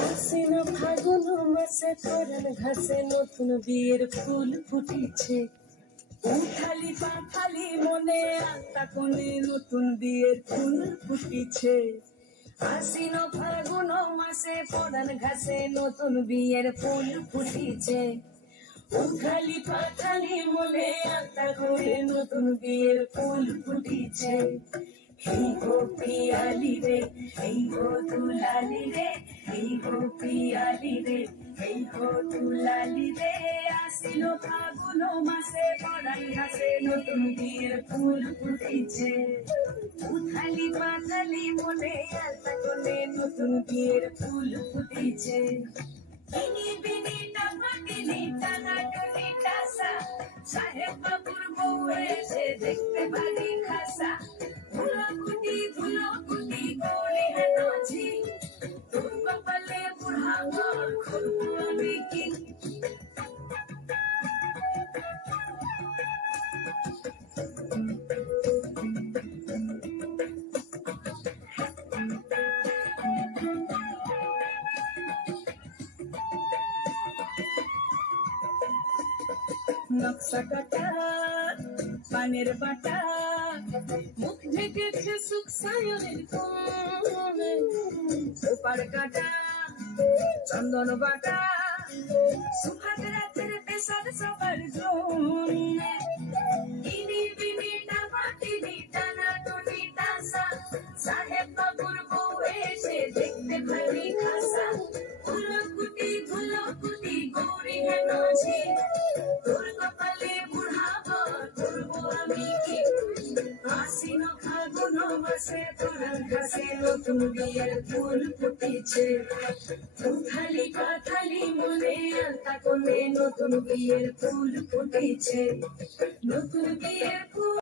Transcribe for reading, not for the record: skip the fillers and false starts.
আশ্বিন ফাগুন মাসে পরাণ ঘাসে নতুন বিয়ের ফুল ফুটিছে। উঠালি পাথালি মনে আত্মা কোণে নতুন বিয়ের ফুল ফুটিছে। আশ্বিন ফাগুন মাসে পরাণ ঘাসে নতুন বিয়ের ফুল ফুটিছে। উঠালি পাথালি মনে আত্মা কোণে নতুন বিয়ের ফুল ফুটিছে। এই গো পিয়ালি রে, এই গো দুলালি রে, এই গো পিয়ালি রে, এই গো দুলালি রে। আশ্বিন ফাগুন মাসে পরাণ ঘাসে নতুন বিয়ের ফুল ফুটিছে। উথালি পাথালি মনে আলতা কোণে নতুন বিয়ের ফুল ফুটিছে। বিনি বিনি টাপাটিনি টানা টুনি টাসা, সাহেব বাবুর বউ এসে দেখতে বাড়ি খাসা। ধুলো কুটি করে হেনছি, তোর কপালে বুড়া ঘর খুলবো আমি কি। নকশা কাটা পানের বাটা, মুখ ঢেকেছে সুখ সায়নের কোণে। ওপার কাটা চন্দন বাটা, সুহাগ রাতের পেশার সবার জন্যে। বিনি বিনি টাপাটিনি টানা টুনি টাসা, সাহেব বাবুর বউ এসে দেখতে ভারী খাসা। ধুলো কুটি গৌরী হেনছি, তোর কপালে বুড়া ঘর করবো আমি কি। আশ্বিন ফাগুন মাসে পরাণ ঘাসে নতুন বিয়ের ফুল ফুটিছে। উথালি পাথালি মনে আলতা কোণে নতুন বিয়ের ফুল ফুটিছে। নতুন বিয়ের ফুল